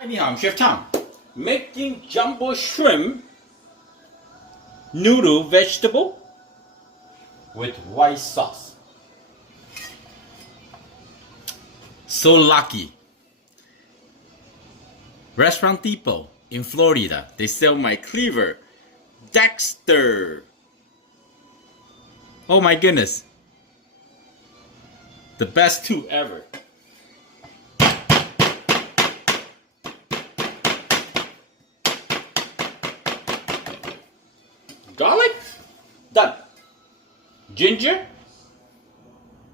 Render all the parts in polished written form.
Anyhow, I'm Chef Tom, making jumbo shrimp noodle vegetable with white sauce. So lucky. Restaurant Depot in Florida, they sell my cleaver, Dexter. Oh my goodness. The best tool ever. Garlic, done. Ginger,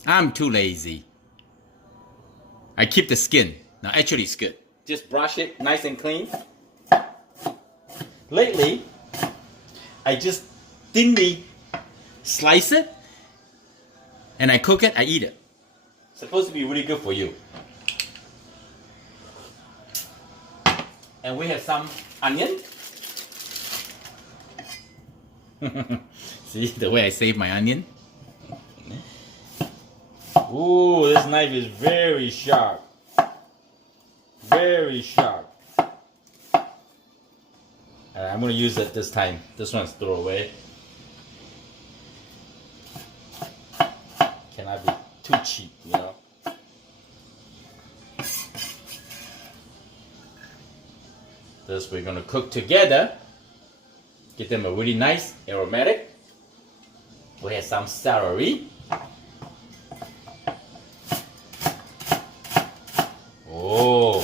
I'm too lazy. I keep the skin. Now actually it's good. Just brush it nice and clean. Lately, I just thinly slice it and I cook it, I eat it. Supposed to be really good for you. And we have some onion. See the way I save my onion? Ooh, this knife is very sharp. Very sharp. I'm gonna use it this time. This one's throw away. Cannot be too cheap, you know. This we're gonna cook together. Get them a really nice aromatic. We have some celery. Oh.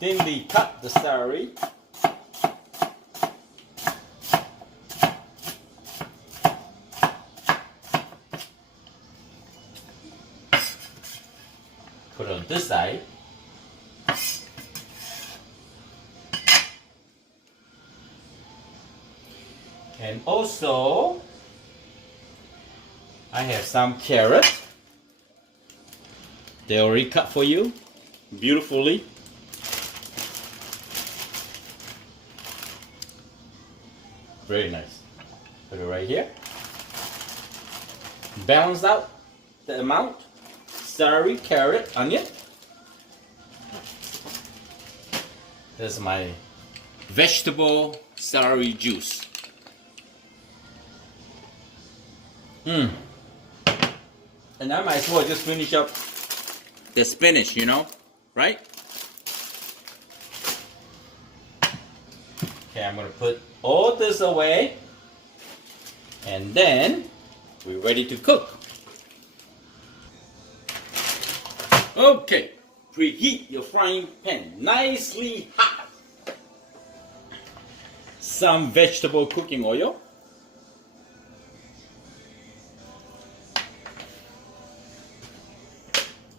Thinly cut the celery. Put it on this side. And also, I have some carrot. They already cut for you beautifully. Very nice. Put it right here. Balance out the amount. Celery, carrot, onion. This is my vegetable celery juice. And I might as well just finish up the spinach, you know, right? Okay, I'm gonna put all this away, and then we're ready to cook. Okay, preheat your frying pan nicely hot. Some vegetable cooking oil.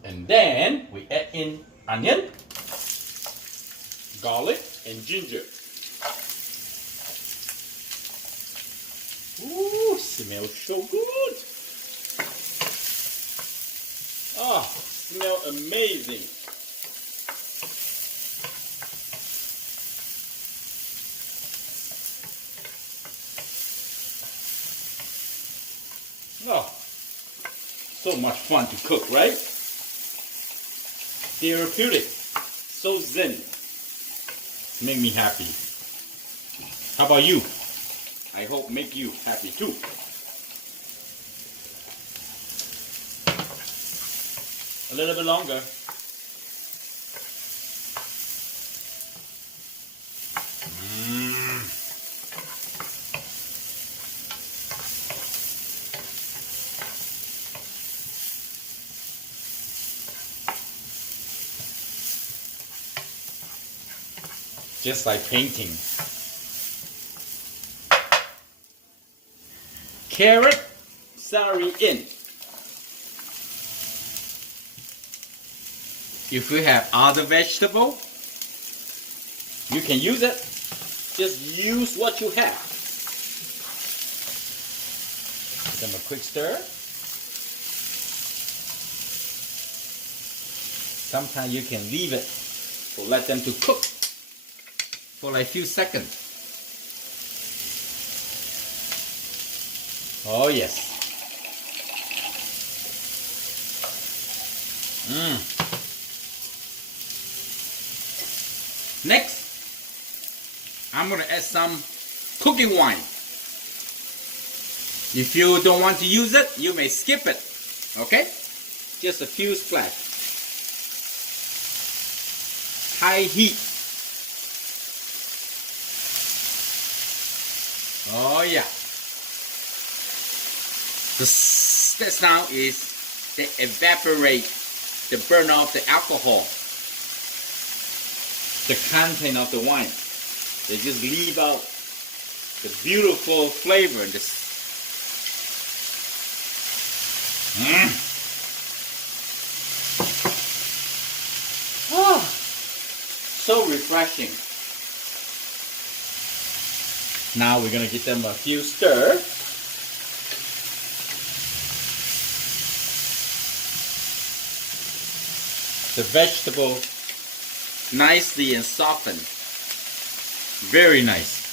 And then we add in onion, garlic, and ginger. Ooh, smells so good. Ah, smell amazing. Oh, so much fun to cook, right? Therapeutic, so zen. Make me happy. How about you? I hope make you happy too. A little bit longer. Just like painting. Carrot, celery in. If you have other vegetable, you can use it. Just use what you have. Give them a quick stir. Sometimes you can leave it to let them to cook for like a few seconds. Oh yes. Next, I'm gonna add some cooking wine. If you don't want to use it, you may skip it. Okay? Just a few splash. High heat. Oh yeah. The sound is they evaporate, they burn off the alcohol, the content of the wine. They just leave out the beautiful flavor and the Oh, so refreshing. Now we're gonna give them a few stir. The vegetable nicely and softened. Very nice.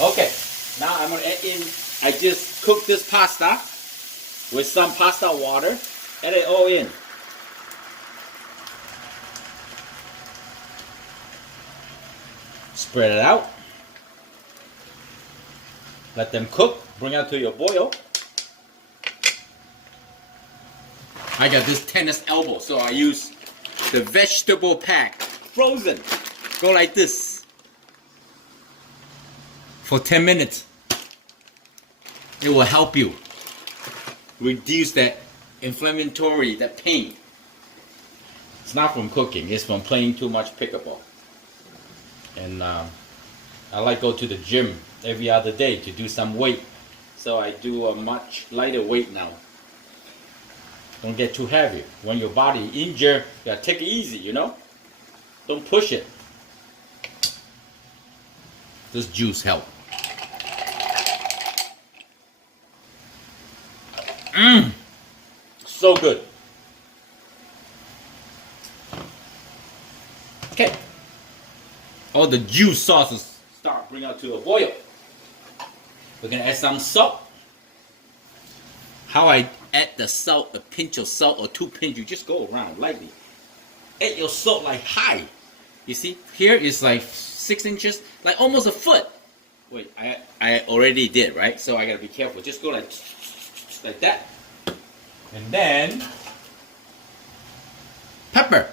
Okay, now I'm gonna add in, I just cooked this pasta with some pasta water. Add it all in. Spread it out. Let them cook. Bring it to your boil. I got this tennis elbow, so I use the vegetable pack, frozen. Go like this for 10 minutes. It will help you reduce that inflammatory, that pain. It's not from cooking, it's from playing too much pickleball. And I like go to the gym every other day to do some weight. So I do a much lighter weight now. Don't get too heavy. When your body injured, you gotta take it easy, you know? Don't push it. This juice help. So good. Okay. All the juice sauces start bring out to a boil. We're gonna add some salt. How I add the salt, a pinch of salt or 2 pinch, you just go around lightly. Add your salt like high. You see, here is like 6 inches, like almost a foot. Wait, I already did, right? So I gotta be careful. Just go like that. And then, pepper.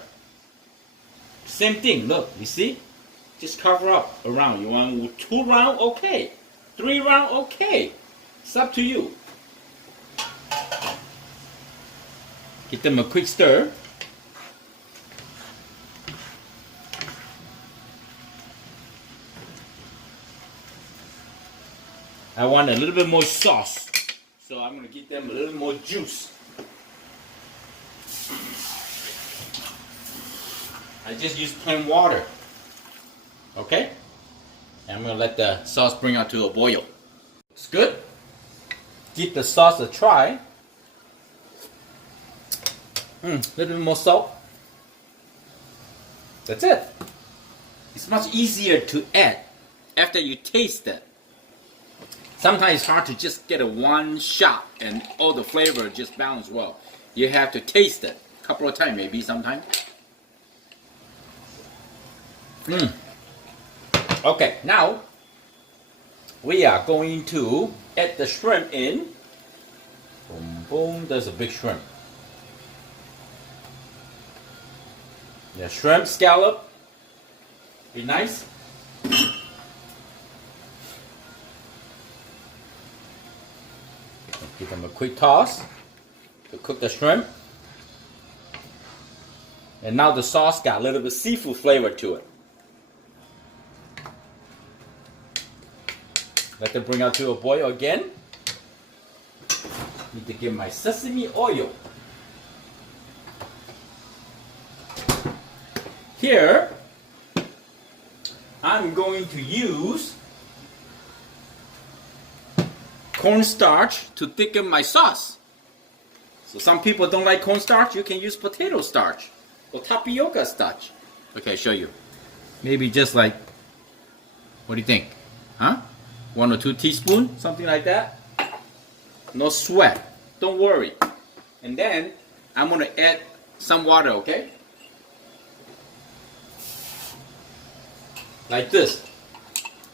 Same thing, look, you see? Just cover up around. You want 2 rounds? Okay. 3 rounds? Okay. It's up to you. Give them a quick stir. I want a little bit more sauce, so I'm going to give them a little more juice. I just use plain water. Okay? And I'm going to let the sauce bring out to a boil. It's good. Give the sauce a try. A little bit more salt. That's it. It's much easier to add after you taste it. Sometimes it's hard to just get a one shot and all the flavor just balance well. You have to taste it a couple of times, maybe sometimes. Okay, now we are going to add the shrimp in. Boom, boom. There's a big shrimp. Yeah, shrimp scallop. Be nice. Give them a quick toss to cook the shrimp. And now the sauce got a little bit seafood flavor to it. Let them bring out to a boil again. Need to get my sesame oil. Here, I'm going to use cornstarch to thicken my sauce. So some people don't like cornstarch, you can use potato starch or tapioca starch. Okay, I'll show you. Maybe just like, what do you think? Huh? 1 or 2 teaspoons, something like that. No sweat, don't worry. And then I'm gonna add some water, okay? Like this.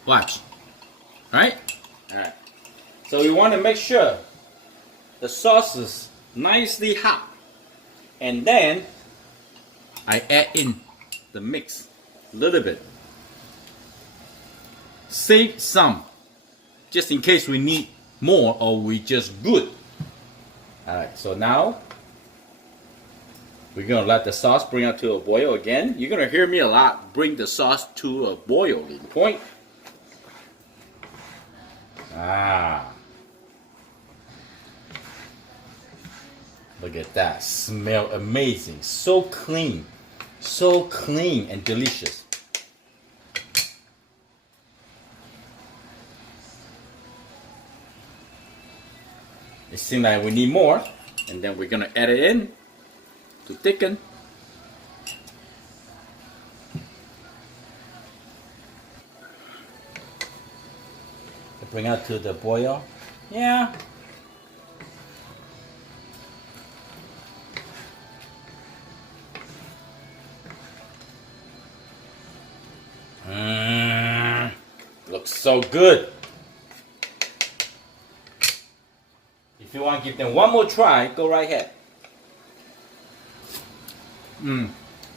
Watch. Alright? Alright. So we want to make sure the sauce is nicely hot. And then I add in the mix a little bit. Save some just in case we need more or we just good. Alright, so now we're gonna let the sauce bring up to a boil again. You're gonna hear me a lot bring the sauce to a boiling point. Look at that, smell amazing, so clean and delicious. It seems like we need more, and then we're gonna add it in to thicken. To bring out to the boil. Yeah. Looks so good. If you want to give them one more try, go right ahead.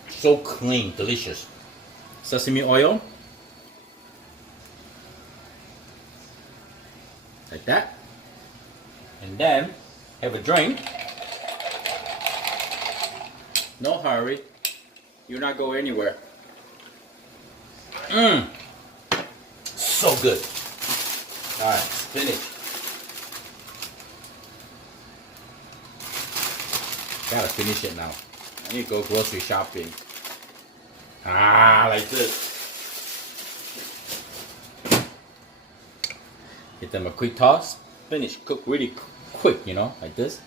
So clean, delicious. Sesame oil. Like that. And then have a drink. No hurry. You're not going anywhere. So good. Alright, finished. Gotta finish it now. I need to go grocery shopping. Like this. Give them a quick toss. Finish. Cook really quick, you know, like this.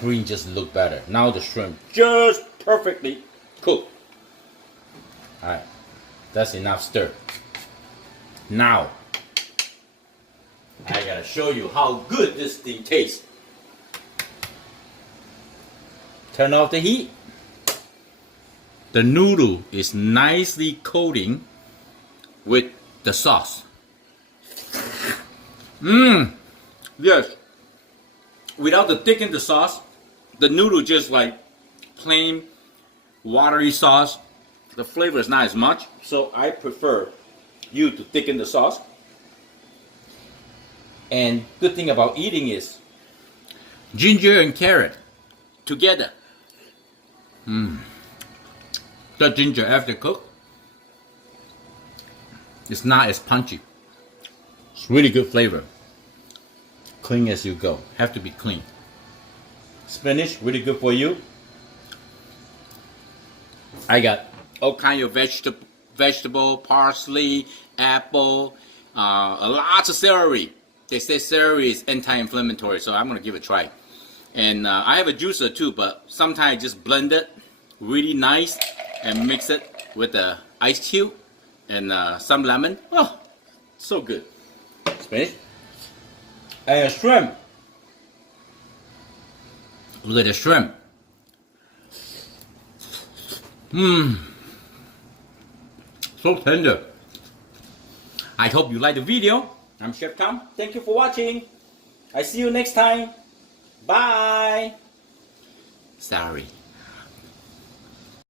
Green just look better. Now the shrimp just perfectly cooked. Alright. That's enough stir. Now, I gotta show you how good this thing tastes. Turn off the heat. The noodle is nicely coating with the sauce. Yes. Without the thicken the sauce, the noodle just like plain watery sauce. The flavor is not as much, so I prefer you to thicken the sauce. And good thing about eating is ginger and carrot together. The ginger after cook, it's not as punchy. It's really good flavor. Clean as you go. Have to be clean. Spinach, really good for you. I got all kind of vegetable, parsley, apple, lots of celery. They say celery is anti-inflammatory, so I'm gonna give it a try. And I have a juicer too, but sometimes I just blend it really nice and mix it with the ice cube and some lemon. Oh, so good. Spinach and shrimp. Look at the shrimp. So tender. I hope you like the video. I'm Chef Tom. Thank you for watching. I see you next time. Bye. Sorry.